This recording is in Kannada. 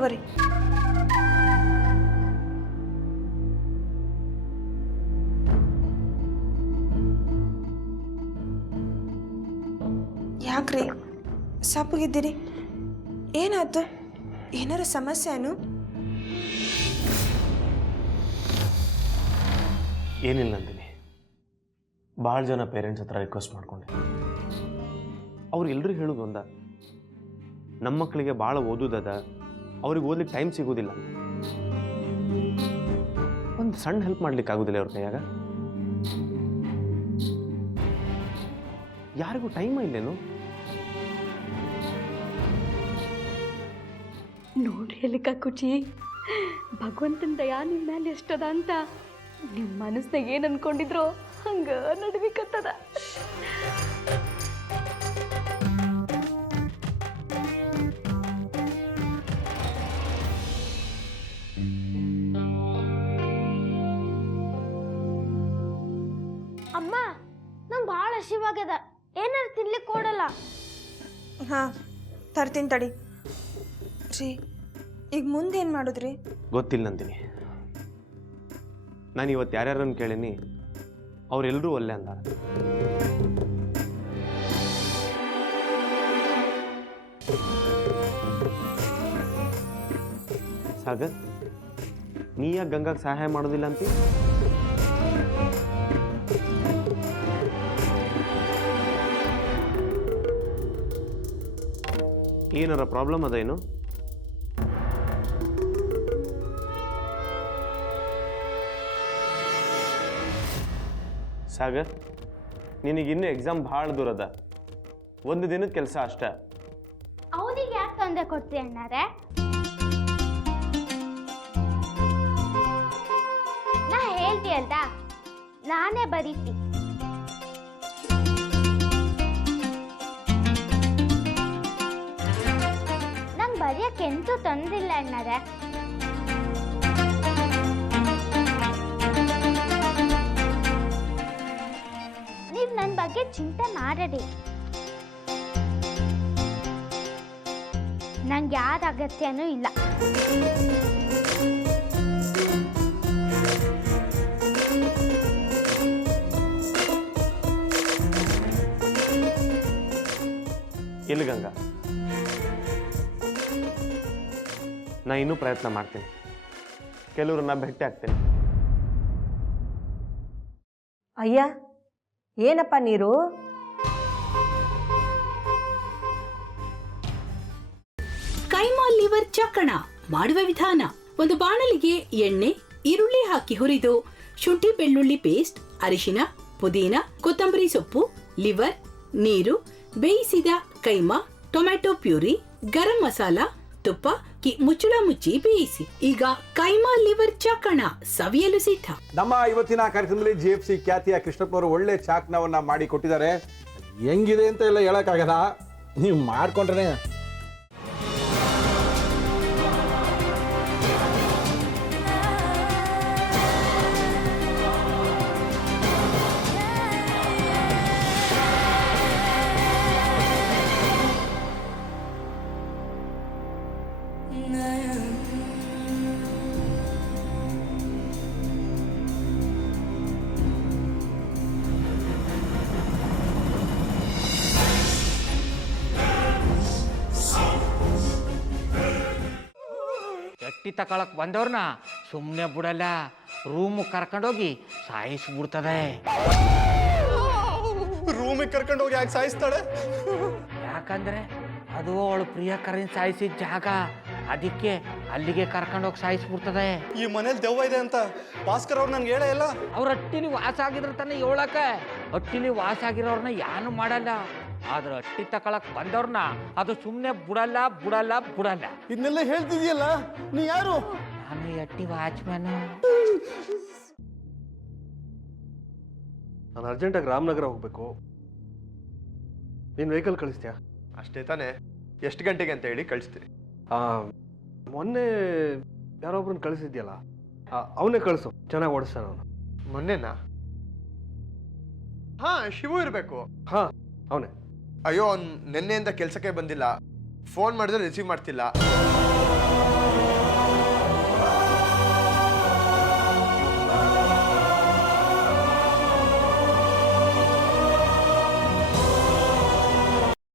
ತಗೋರಿ. ಯಾಕ್ರಿ ಸಪ್ಪಗಿದ್ದೀರಿ? ಏನಾಯ್ತು? ಏನಾರ ಸಮಸ್ಯೆ ಏನು? ಏನಿಲ್ಲ ನಂದಿನಿ, ಭಾಳ ಜನ ಪೇರೆಂಟ್ಸ್ ಹತ್ರ ರಿಕ್ವೆಸ್ಟ್ ಮಾಡ್ಕೊಂಡೆ. ಅವ್ರು ಎಲ್ಲರೂ ಹೇಳೋದು ಒಂದ, ನಮ್ಮ ಮಕ್ಕಳಿಗೆ ಭಾಳ ಓದೋದದ, ಅವ್ರಿಗೆ ಓದ್ಲಿಕ್ಕೆ ಟೈಮ್ ಸಿಗೋದಿಲ್ಲ. ಒಂದು ಸಣ್ಣ ಹೆಲ್ಪ್ ಮಾಡ್ಲಿಕ್ಕೆ ಆಗೋದಿಲ್ಲ ಅವ್ರ ಕೈಯಾಗ? ಯಾರಿಗೂ ಟೈಮ್ ಇಲ್ಲೇನು? ನೋಡ್ರಿ ಎಲ್ಲಿಕ ಕುಚಿ, ಭಗವಂತನ ದಯಾ ನಿಮ್ಮ ಮೇಲೆ ಎಷ್ಟದ ಅಂತ ನಿಮ್ಮ ಮನಸ್ನಾಗ ಏನು ಅನ್ಕೊಂಡಿದ್ರೋ ಹಂಗ ನಡ್ಬೇಕತ್ತದ. ಅಮ್ಮ, ನಂಗೆ ಭಾಳ ಹಸಿವಾಗ್ಯದ, ಏನಾರು ತಿನ್ಲಿಕ್ಕೆ ಕೊಡಲ್ಲ? ಹಾಂ ತರ್ತೀನಿ ತಡಿ ರೀ. ಈಗ ಮುಂದೇನು ಮಾಡಿದ್ರಿ? ಗೊತ್ತಿಲ್ಲ ನಂದಿನಿ. ನಾನು ಇವತ್ತು ಯಾರ್ಯಾರನ್ನು ಕೇಳೀನಿ, ಅವರೆಲ್ಲರೂ ಒಲ್ಲೆ ಅಂದ. ಸಾಗರ್, ನೀ ಯಾಕೆ ಗಂಗಾಗೆ ಸಹಾಯ ಮಾಡೋದಿಲ್ಲ ಅಂತಿ? ಏನಾರ ಪ್ರಾಬ್ಲಮ್ ಅದೇನು? ಸಾಗರ್, ನಿನಗಿನ್ನೂ ಎಕ್ಸಾಮ್ ಭಾಳ ದೂರ ಅದ, ಒಂದು ದಿನದ ಕೆಲಸ ಅಷ್ಟೇ. ಅವನಿಗೆ ಯಾಕೆ ತೊಂದರೆ ಕೊಡ್ತಿ ಅಣ್ಣಾರೆ? ನಾ ಹೇಳ್ತಿ ಅಲ್ದ, ನಾನೇ ಬರೀತಿ. ನಂಗೆ ಬರೆಯಕ್ಕೆ ಎಂತೂ ತೊಂದರೆ ಇಲ್ಲ ಅಣ್ಣಾರೆ. ನೀವು ನನ್ನ ಬಗ್ಗೆ ಚಿಂತೆ ಮಾಡಬೇಡಿ. ನಂಗೆ ಯಾರ ಅಗತ್ಯನೂ ಇಲ್ಲ. ಎಲ್ಲಿ ಗಂಗಾ? ನಾ ಇನ್ನೂ ಪ್ರಯತ್ನ ಮಾಡ್ತೀನಿ, ಕೆಲವ್ರನ್ನ ಭೇಟಿ ಆಗ್ತೇನೆ. ಅಯ್ಯ, ಏನಪ್ಪ ನೀರು? ಕೈಮಾ ಲಿವರ್ ಚಕ್ಕಣ ಮಾಡುವ ವಿಧಾನ: ಒಂದು ಬಾಣಲಿಗೆ ಎಣ್ಣೆ, ಈರುಳ್ಳಿ ಹಾಕಿ ಹುರಿದು ಶುಂಠಿ ಬೆಳ್ಳುಳ್ಳಿ ಪೇಸ್ಟ್, ಅರಿಶಿನ, ಪುದೀನ, ಕೊತ್ತಂಬರಿ ಸೊಪ್ಪು, ಲಿವರ್, ನೀರು, ಬೇಯಿಸಿದ ಕೈಮಾ, ಟೊಮ್ಯಾಟೊ ಪ್ಯೂರಿ, ಗರಂ ಮಸಾಲ, ತುಪ್ಪ ಮುಚ್ಚಳ ಮುಚ್ಚಿ ಬೇಯಿಸಿ. ಈಗ ಕೈಮಾ ಲಿವರ್ ಚಾಕಣ ಸವಿಯಲು ಸಿದ್ಧ. ನಮ್ಮ ಇವತ್ತಿನ ಕಾರ್ಯಕ್ರಮದಲ್ಲಿ GFC ಖ್ಯಾತಿಯ ಕೃಷ್ಣಪ್ಪನವರು ಒಳ್ಳೆ ಚಾಕ್ನವನ್ನ ಮಾಡಿ ಕೊಟ್ಟಿದ್ದಾರೆ. ಹೆಂಗಿದೆ ಅಂತ ಎಲ್ಲ ಹೇಳಕ್ಕಾಗಲ್ಲ, ನೀವು ಮಾಡ್ಕೊಂಡ್ರೆ. ಎಟ್ಟಿ ತಕೊಳಕ್ ಬಂದವ್ರನ್ನ ಸುಮ್ಮನೆ ಬಿಡಲ್ಲ, ರೂಮ್ ಕರ್ಕೊಂಡೋಗಿ ಸಾಯಿಸ್ಬಿಡ್ತದೆ. ರೂಮಿಗೆ ಕರ್ಕೊಂಡೋಗಿ ಯಾಕೆ ಸಾಯಿಸ್ತಾಳೆ? ಯಾಕಂದ್ರೆ ಅದು ಅವಳು ಪ್ರಿಯಕರನ್ ಸಾಯಿಸಿದ ಜಾಗ, ಅದಕ್ಕೆ ಅಲ್ಲಿಗೆ ಕರ್ಕೊಂಡೋಗಿ ಸಾಯಿಸ್ಬಿಡ್ತದೆ. ಈ ಮನೇಲಿ ದೆವ್ವ ಇದೆ ಅಂತ ಭಾಸ್ಕರ್ ಅವ್ರು ನನ್ಗೆ ಹೇಳೇ ಇಲ್ಲ. ಅವ್ರ ಹಟ್ಟಿಲಿ ವಾಸ ಆಗಿದ್ರ ತಾನೆ ಹೇಳಕ. ಹಟ್ಟಿಲಿ ವಾಸ ಆಗಿರೋರ್ನ ಯಾನು ಮಾಡಲ್ಲ, ಆದ್ರೆ ಹಟ್ಟಿ ತಕೊಳಕ್ ಬಂದವ್ರನ್ನ ಅದು ಸುಮ್ಮನೆ ಬಿಡಲ್ಲ ಬಿಡಲ್ಲ ಬಿಡಲ್ಲ. ಇದನ್ನೆಲ್ಲ ಹೇಳ್ತಿದ್ಯಲ್ಲ, ನೀ ಯಾರು? ನಾನು ಹಟ್ಟಿ ವಾಚ್ಮ್ಯಾನು. ನಾನು ಅರ್ಜೆಂಟಾಗಿ ರಾಮನಗರ ಹೋಗ್ಬೇಕು. ನೀನು ವೆಹಿಕಲ್ ಕಳಿಸ್ತೀಯಾ? ಅಷ್ಟೇ ತಾನೇ? ಎಷ್ಟು ಗಂಟೆಗೆ ಅಂತ ಹೇಳಿ ಕಳಿಸ್ತೀರಿ? ಮೊನ್ನೆ ಯಾರೊಬ್ರನ್ನ ಕಳಿಸಿದ್ಯಲ್ಲ, ಅವನೇ ಕಳಿಸು, ಚೆನ್ನಾಗಿ ಓಡಿಸ್ತಾನ ಅವನು. ಮೊನ್ನೆನಾ? ಹಾ, ಶಿವು ಇರಬೇಕು. ಹಾ, ಅವನೇ. ಅಯ್ಯೋ, ಅವ್ನು ನಿನ್ನೆಯಿಂದ ಕೆಲಸಕ್ಕೆ ಬಂದಿಲ್ಲ, ಫೋನ್ ಮಾಡಿದ್ರೆ ರಿಸೀವ್ ಮಾಡ್ತಿಲ್ಲ.